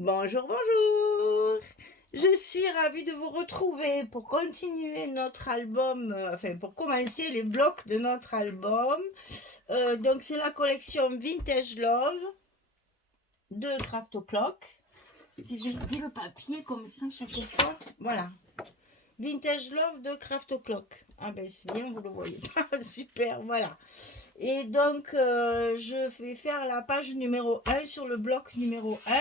Bonjour, bonjour. Je suis ravie de vous retrouver pour continuer notre album, enfin pour commencer les blocs de notre album. Donc c'est la collection Vintage Love de Craft O'Clock. Si je dis le papier comme ça chaque fois, voilà. Vintage Love de Craft O'Clock. Ah ben c'est bien, vous le voyez pas, super, voilà. Et donc je vais faire la page numéro 1 sur le bloc numéro 1.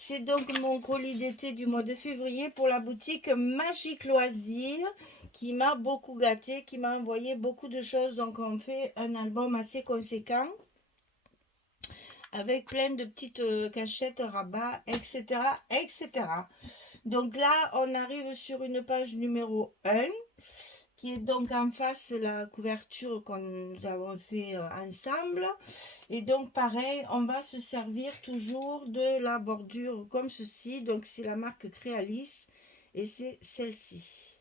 C'est donc mon colis d'été du mois de février pour la boutique Magique Loisirs qui m'a beaucoup gâté, qui m'a envoyé beaucoup de choses. Donc on fait un album assez conséquent avec plein de petites cachettes, rabats, etc., etc. Donc là, on arrive sur une page numéro 1 qui est donc en face la couverture que nous avons fait ensemble. Et donc pareil, on va se servir toujours de la bordure comme ceci. Donc c'est la marque Créalis et c'est celle-ci.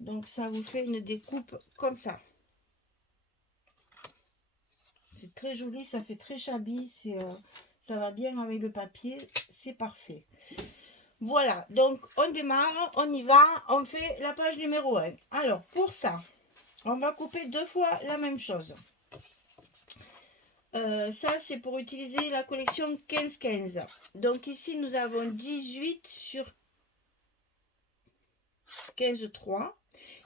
Donc ça vous fait une découpe comme ça. C'est très joli, ça fait très shabby, ça va bien avec le papier, c'est parfait. Voilà, donc on démarre, on y va, on fait la page numéro 1. Alors pour ça, on va couper deux fois la même chose. Ça, c'est pour utiliser la collection 15-15. Donc ici, nous avons 18 sur 15-3.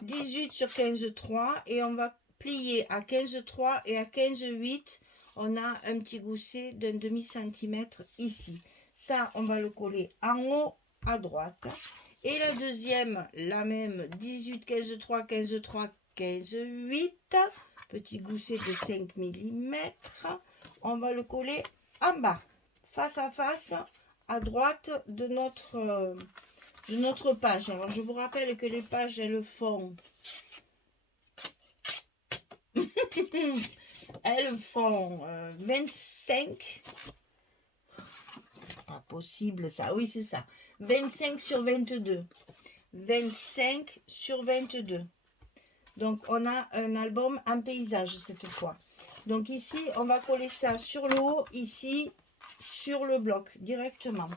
18 sur 15-3. Et on va plier à 15-3 et à 15-8. On a un petit gousset d'un demi-centimètre ici. Ça, on va le coller en haut à droite. Et la deuxième, la même, 18, 15-3, 15-3, 15-8. Petit gousset de 5 mm. On va le coller en bas, face à face, à droite de notre page. Alors, je vous rappelle que les pages, elles font... elles font 25... Pas possible ça, oui c'est ça. 25 sur 22. 25 sur 22. Donc, on a un album en paysage cette fois. Donc ici, on va coller ça sur le haut, ici, sur le bloc, directement.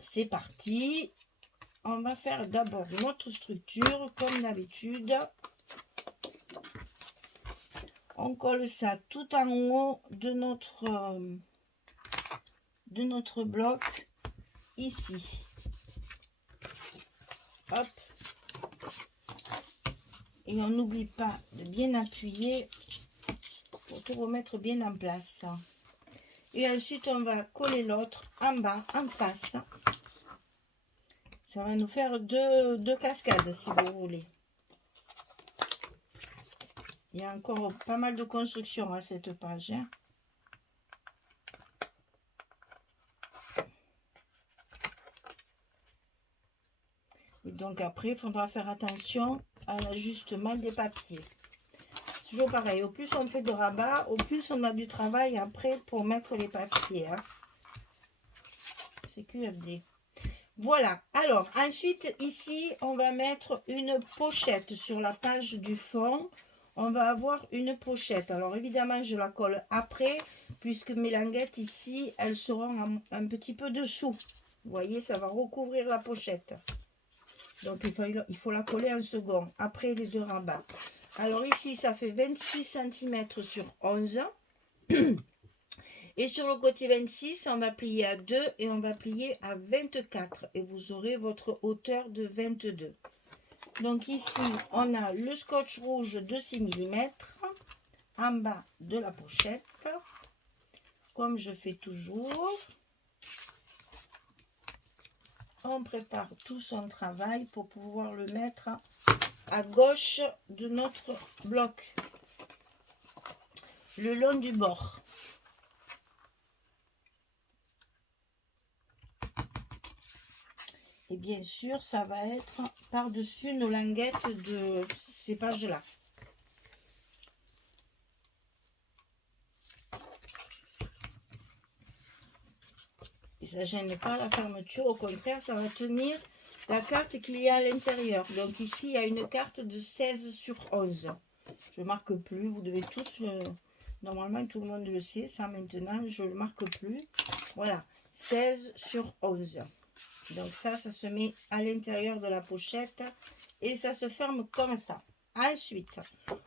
C'est parti. On va faire d'abord notre structure, comme d'habitude. On colle ça tout en haut de notre bloc, ici. Hop. Et on n'oublie pas de bien appuyer pour tout remettre bien en place. Et ensuite, on va coller l'autre en bas, en face. Ça va nous faire deux cascades, si vous voulez. Il y a encore pas mal de construction à cette page. Hein. Et donc après, il faudra faire attention à l'ajustement des papiers. C'est toujours pareil. Au plus on fait de rabat, au plus on a du travail après pour mettre les papiers. Hein. C'est QFD. Voilà. Alors, ensuite, ici, on va mettre une pochette sur la page du fond. On va avoir une pochette. Alors, évidemment, je la colle après, puisque mes languettes ici, elles seront un petit peu dessous. Vous voyez, ça va recouvrir la pochette. Donc, il faut la coller en second, après les deux rabats. Alors, ici, ça fait 26 cm sur 11. Et sur le côté 26, on va plier à 2 et on va plier à 24. Et vous aurez votre hauteur de 22. Donc ici, on a le scotch rouge de 6 mm en bas de la pochette. Comme je fais toujours. On prépare tout son travail pour pouvoir le mettre à gauche de notre bloc. Le long du bord. Et bien sûr, ça va être par-dessus nos languettes de ces pages-là. Et ça ne gêne pas la fermeture, au contraire, ça va tenir la carte qu'il y a à l'intérieur. Donc ici, il y a une carte de 16 sur 11. Je ne marque plus, vous devez tous Normalement, tout le monde le sait. Ça, maintenant, je ne le marque plus. Voilà, 16 sur 11. Donc ça se met à l'intérieur de la pochette et ça se ferme comme ça. Ensuite,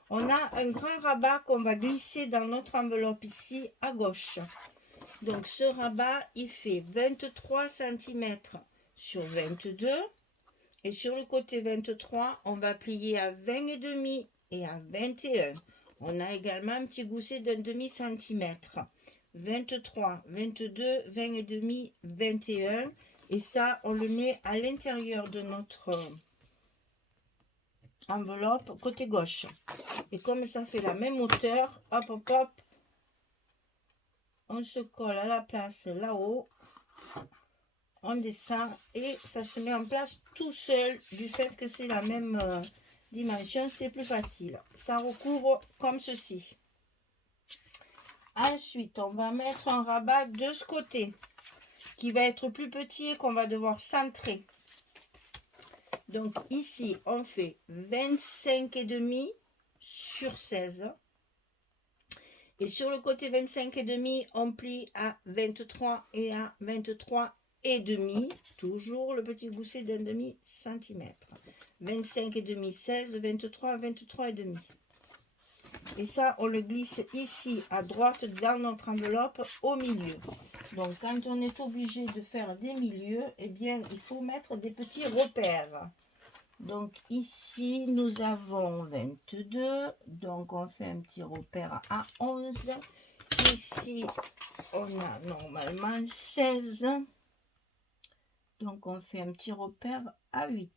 on a un grand rabat qu'on va glisser dans notre enveloppe ici à gauche. Donc ce rabat, il fait 23 cm sur 22. Et sur le côté 23, on va plier à 20,5 et à 21. On a également un petit gousset d'un demi-centimètre. 23, 22, 20,5, 21. Et ça, on le met à l'intérieur de notre enveloppe côté gauche. Et comme ça fait la même hauteur, hop, hop, hop, on se colle à la place là-haut. On descend et ça se met en place tout seul du fait que c'est la même dimension, c'est plus facile. Ça recouvre comme ceci. Ensuite, on va mettre un rabat de ce côté qui va être plus petit et qu'on va devoir centrer. Donc ici, on fait 25,5 sur 16. Et sur le côté 25,5, on plie à 23 et à 23,5. Toujours le petit gousset d'un demi-centimètre. 25,5, 16, 23, 23,5. Et ça, on le glisse ici à droite dans notre enveloppe au milieu. Donc, quand on est obligé de faire des milieux, eh bien, il faut mettre des petits repères. Donc, ici, nous avons 22. Donc, on fait un petit repère à 11. Ici, on a normalement 16. Donc, on fait un petit repère à 8.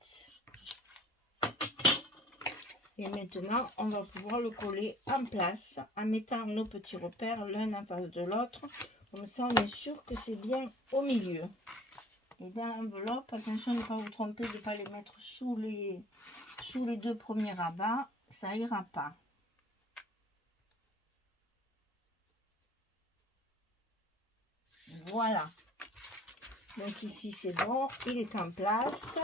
Et maintenant, on va pouvoir le coller en place en mettant nos petits repères l'un en face de l'autre. Comme ça, on est sûr que c'est bien au milieu. Et dans l'enveloppe, attention de ne pas vous tromper, de ne pas les mettre sous les deux premiers rabats. Ça ira pas. Voilà. Donc ici, c'est bon. Il est en place.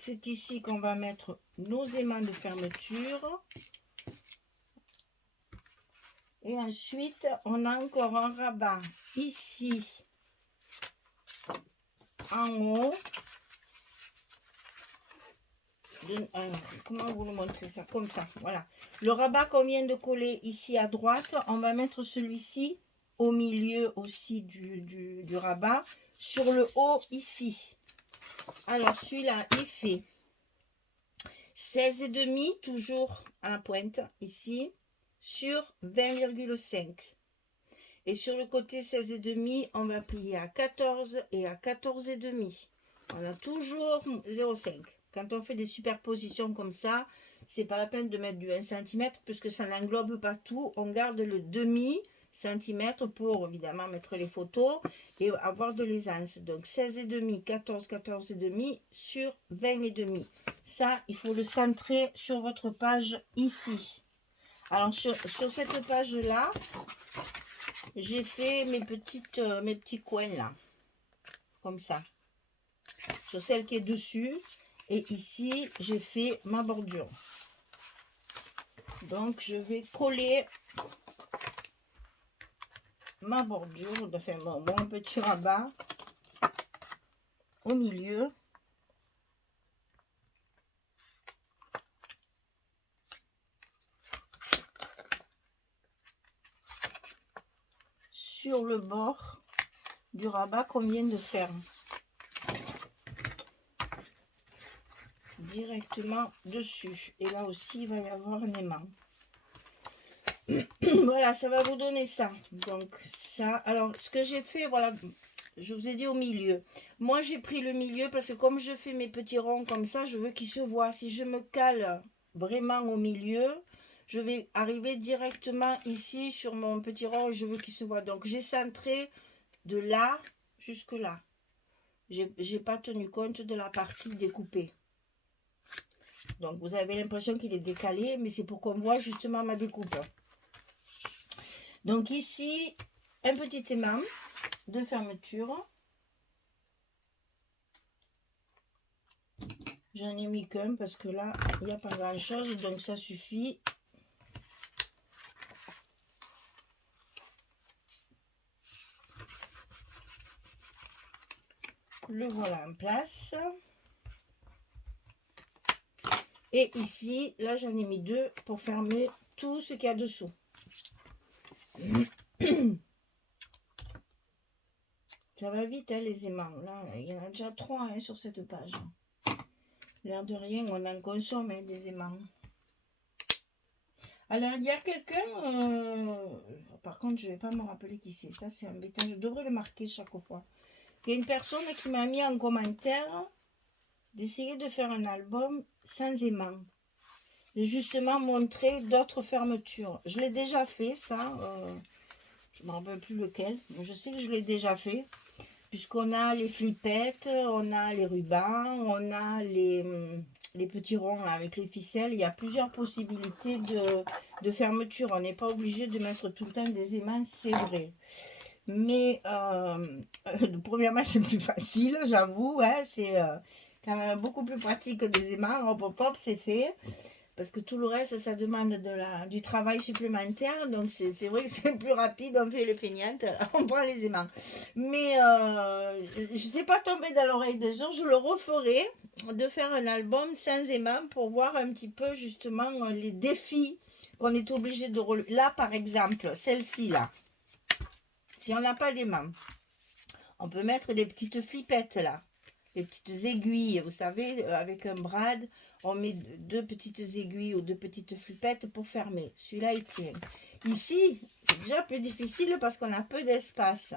C'est ici qu'on va mettre nos aimants de fermeture. Et ensuite, on a encore un rabat ici, en haut. Comment vous le montrer ça? Comme ça, voilà. Le rabat qu'on vient de coller ici à droite, on va mettre celui-ci au milieu aussi du rabat, sur le haut ici. Alors, celui-là, il fait 16,5, toujours à la pointe, ici, sur 20,5. Et sur le côté 16,5, on va plier à 14 et à 14,5. On a toujours 0,5. Quand on fait des superpositions comme ça, c'est pas la peine de mettre du 1 cm puisque ça n'englobe pas tout. On garde le demi-centimètre pour évidemment mettre les photos et avoir de l'aisance. Donc 16,5, 14, 14,5 sur 20,5. Ça, il faut le centrer sur votre page ici. Alors sur cette page-là, j'ai fait mes petits coins là, comme ça, sur celle qui est dessus. Et ici, j'ai fait ma bordure. Donc, je vais coller ma bordure, enfin mon petit rabat au milieu. Sur le bord du rabat qu'on vient de faire. Directement dessus. Et là aussi, il va y avoir un aimant. Voilà, ça va vous donner ça. Donc, ça. Alors, ce que j'ai fait, voilà, je vous ai dit au milieu. Moi, j'ai pris le milieu parce que comme je fais mes petits ronds comme ça, je veux qu'ils se voient. Si je me cale vraiment au milieu, je vais arriver directement ici sur mon petit rond et je veux qu'il se voit. Donc, j'ai centré de là jusque là. J'ai pas tenu compte de la partie découpée. Donc, vous avez l'impression qu'il est décalé, mais c'est pour qu'on voit justement ma découpe. Donc, ici, un petit aimant de fermeture. J'en ai mis qu'un parce que là, il n'y a pas grand-chose, donc ça suffit. Le voilà en place. Et ici, là, j'en ai mis 2 pour fermer tout ce qu'il y a dessous. Ça va vite, hein, les aimants. Là, il y en a déjà 3 hein, sur cette page. L'air de rien, on en consomme hein, des aimants. Alors, il y a quelqu'un... par contre, je ne vais pas me rappeler qui c'est. Ça, c'est embêtant. Je devrais le marquer chaque fois. Il y a une personne qui m'a mis en commentaire d'essayer de faire un album sans aimants. Et justement, montrer d'autres fermetures. Je l'ai déjà fait, ça. Je ne me rappelle plus lequel. Mais je sais que je l'ai déjà fait. Puisqu'on a les flippettes, on a les rubans, on a les petits ronds avec les ficelles. Il y a plusieurs possibilités de fermeture. On n'est pas obligé de mettre tout le temps des aimants, c'est vrai. Mais premièrement, c'est plus facile, j'avoue. Hein, c'est quand même beaucoup plus pratique que des aimants. Hop, hop, hop, c'est fait. Parce que tout le reste, ça demande du travail supplémentaire. Donc, c'est vrai que c'est plus rapide. On fait le feignante, on prend les aimants. Mais je ne sais pas tomber dans l'oreille de jour. Je le referai de faire un album sans aimants pour voir un petit peu justement les défis qu'on est obligé de relever. Là, par exemple, celle-ci, là. Si on n'a pas d'aimants, on peut mettre des petites flippettes, là. Les petites aiguilles, vous savez, avec un brad, on met 2 petites aiguilles ou 2 petites flippettes pour fermer. Celui-là, il tient. Ici, c'est déjà plus difficile parce qu'on a peu d'espace.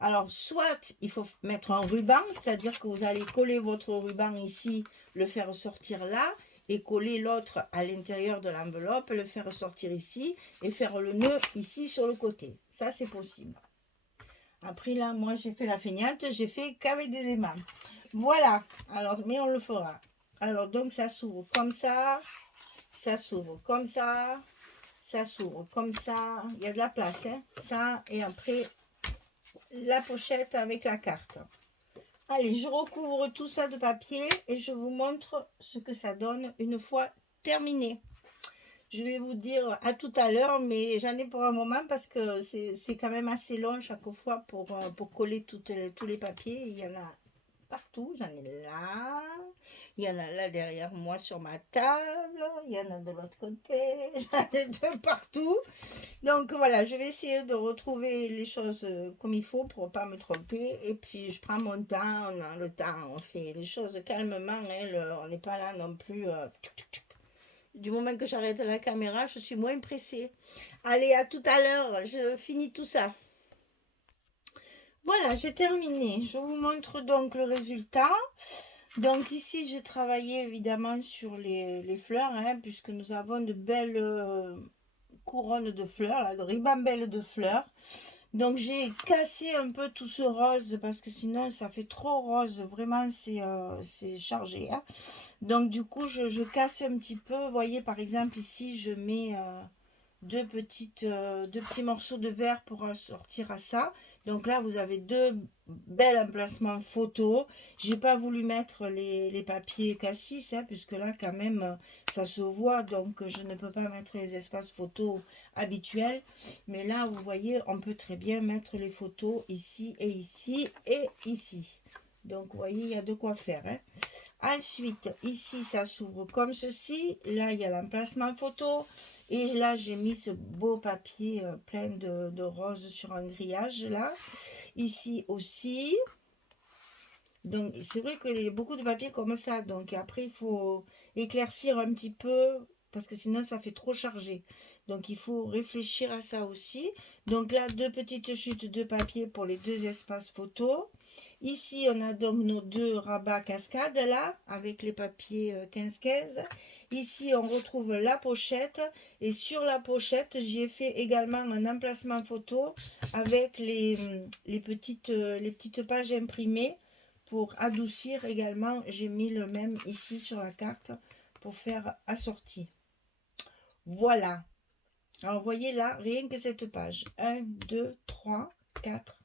Alors, soit il faut mettre un ruban, c'est-à-dire que vous allez coller votre ruban ici, le faire sortir là, et coller l'autre à l'intérieur de l'enveloppe, le faire sortir ici, et faire le nœud ici sur le côté. Ça, c'est possible. Après, là, moi, j'ai fait la feignante, j'ai fait qu'avec des aimants. Voilà. Alors, mais on le fera. Alors, donc, ça s'ouvre comme ça s'ouvre comme ça s'ouvre comme ça. Il y a de la place, hein. Ça, et après, la pochette avec la carte. Allez, je recouvre tout ça de papier et je vous montre ce que ça donne une fois terminé. Je vais vous dire à tout à l'heure, mais j'en ai pour un moment parce que c'est quand même assez long chaque fois pour coller tous les papiers. Il y en a partout, j'en ai là, il y en a là derrière moi sur ma table, il y en a de l'autre côté, j'en ai de partout. Donc voilà, je vais essayer de retrouver les choses comme il faut pour ne pas me tromper. Et puis je prends mon temps, on a le temps, on fait les choses calmement, hein, on n'est pas là non plus... Du moment que j'arrête la caméra, je suis moins pressée. Allez, à tout à l'heure, je finis tout ça. Voilà, j'ai terminé. Je vous montre donc le résultat. Donc ici, j'ai travaillé évidemment sur les fleurs, hein, puisque nous avons de belles couronnes de fleurs, là, de ribambelles de fleurs. Donc j'ai cassé un peu tout ce rose parce que sinon ça fait trop rose, vraiment c'est chargé, hein. Donc du coup je casse un petit peu. Vous voyez par exemple ici je mets 2 petits morceaux de verre pour sortir à ça. Donc là vous avez 2 bels emplacements photos. J'ai pas voulu mettre les papiers cassis, hein, puisque là quand même ça se voit, donc je ne peux pas mettre les espaces photos habituels. Mais là vous voyez, on peut très bien mettre les photos ici et ici et ici. Donc vous voyez, il y a de quoi faire, hein. Ensuite, ici, ça s'ouvre comme ceci. Là, il y a l'emplacement photo. Et là, j'ai mis ce beau papier plein de roses sur un grillage, là. Ici aussi. Donc, c'est vrai qu'il y a beaucoup de papier comme ça. Donc, après, il faut éclaircir un petit peu parce que sinon, ça fait trop chargé. Donc, il faut réfléchir à ça aussi. Donc, là, 2 petites chutes de papier pour les 2 espaces photos. Ici, on a donc nos 2 rabats cascades, là, avec les papiers 15-15. Ici, on retrouve la pochette. Et sur la pochette, j'y ai fait également un emplacement photo avec les petites pages imprimées. Pour adoucir également, j'ai mis le même ici sur la carte pour faire assorti. Voilà. Alors, vous voyez là, rien que cette page. 1, 2, 3, 4,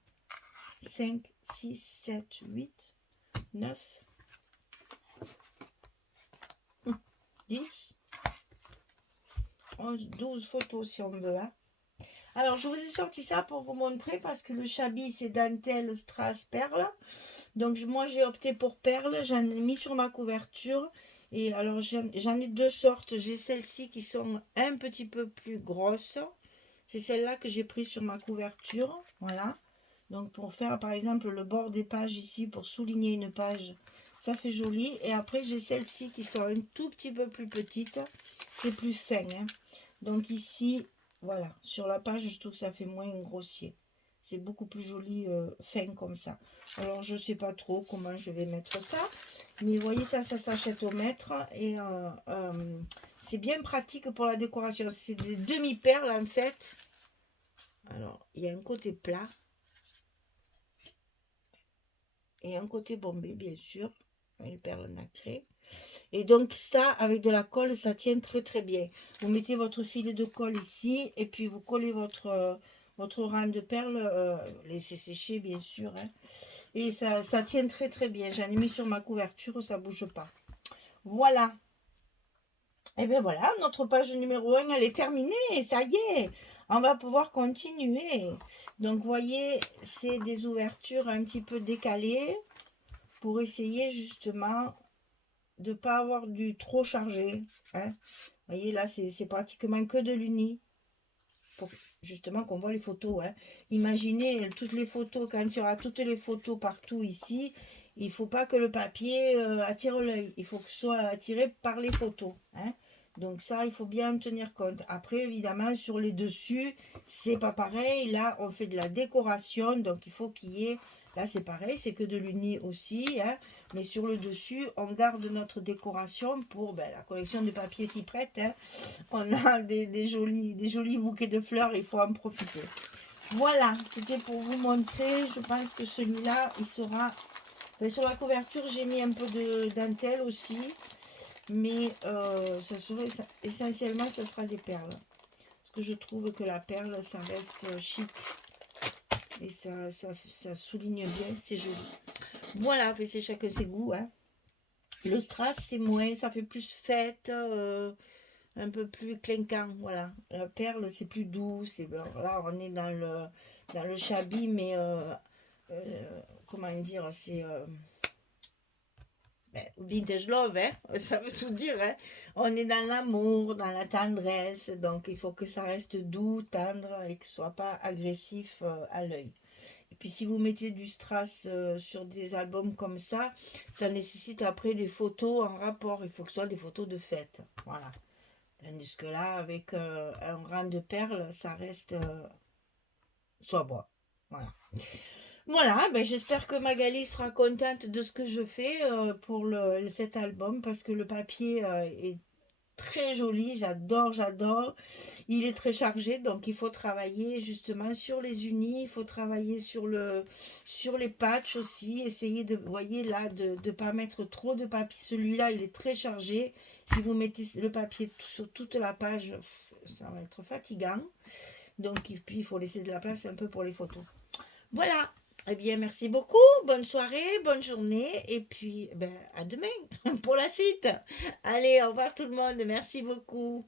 5, 6, 7, 8, 9, 10, 11, 12 photos si on veut. Hein. Alors, je vous ai sorti ça pour vous montrer parce que le Chabi, c'est dentelle, strass, perle. Donc, moi, j'ai opté pour perle. J'en ai mis sur ma couverture. Et alors, j'en ai deux sortes. J'ai celles-ci qui sont un petit peu plus grosses. C'est celle-là que j'ai prise sur ma couverture. Voilà. Donc, pour faire, par exemple, le bord des pages ici, pour souligner une page, ça fait joli. Et après, j'ai celles-ci qui sont un tout petit peu plus petites. C'est plus fin, hein. Donc, ici, voilà. Sur la page, je trouve que ça fait moins grossier. C'est beaucoup plus joli, fin comme ça. Alors, je ne sais pas trop comment je vais mettre ça. Mais vous voyez, ça s'achète au mètre. Et c'est bien pratique pour la décoration. C'est des demi-perles, en fait. Alors, il y a un côté plat. Et un côté bombé, bien sûr. Une perle nacrée. Et donc, ça, avec de la colle, ça tient très, très bien. Vous mettez votre filet de colle ici. Et puis, vous collez votre rang de perles. Laissez sécher, bien sûr, hein. Et ça tient très, très bien. J'en ai mis sur ma couverture, ça ne bouge pas. Voilà. Et bien voilà, notre page numéro 1, elle est terminée. Ça y est, on va pouvoir continuer. Donc, vous voyez, c'est des ouvertures un petit peu décalées pour essayer justement de ne pas avoir du trop chargé, hein. Vous voyez, là, c'est pratiquement que de l'uni. Pour justement qu'on voit les photos, hein. Imaginez toutes les photos, quand il y aura toutes les photos partout ici, il ne faut pas que le papier attire l'œil. Il faut que ce soit attiré par les photos, hein. Donc ça, il faut bien en tenir compte. Après, évidemment, sur les dessus, c'est pas pareil. Là, on fait de la décoration, donc il faut qu'il y ait... Là, c'est pareil, c'est que de l'uni aussi, hein. Mais sur le dessus, on garde notre décoration pour la collection de papier s'y prête, hein. On a des jolis bouquets de fleurs, il faut en profiter. Voilà, c'était pour vous montrer. Je pense que celui-là, il sera... sur la couverture, j'ai mis un peu de dentelle aussi. Mais essentiellement, ce sera des perles. Parce que je trouve que la perle, ça reste chic. Et ça souligne bien, c'est joli. Voilà, c'est chacun ses goûts, hein. Le strass, c'est moins, ça fait plus fête, un peu plus clinquant, voilà. La perle, c'est plus doux. Là, on est dans le Chabi, mais comment dire, c'est vintage love, hein, ça veut tout dire, hein. On est dans l'amour, dans la tendresse, donc il faut que ça reste doux, tendre et que ce soit pas agressif à l'œil. Et puis si vous mettez du strass sur des albums comme ça nécessite après des photos en rapport. Il faut que ce soit des photos de fête, voilà. Tandis que là, avec un rang de perles, ça reste sobre. Voilà. Voilà, j'espère que Magali sera contente de ce que je fais pour cet album parce que le papier est très joli, j'adore. Il est très chargé, donc il faut travailler justement sur les unis, il faut travailler sur les patchs aussi, essayer de, vous voyez là, de ne pas mettre trop de papier. Celui-là, il est très chargé. Si vous mettez le papier sur toute la page, ça va être fatigant. Donc, puis il faut laisser de la place un peu pour les photos. Voilà. Eh bien, merci beaucoup. Bonne soirée, bonne journée. Et puis, à demain pour la suite. Allez, au revoir tout le monde. Merci beaucoup.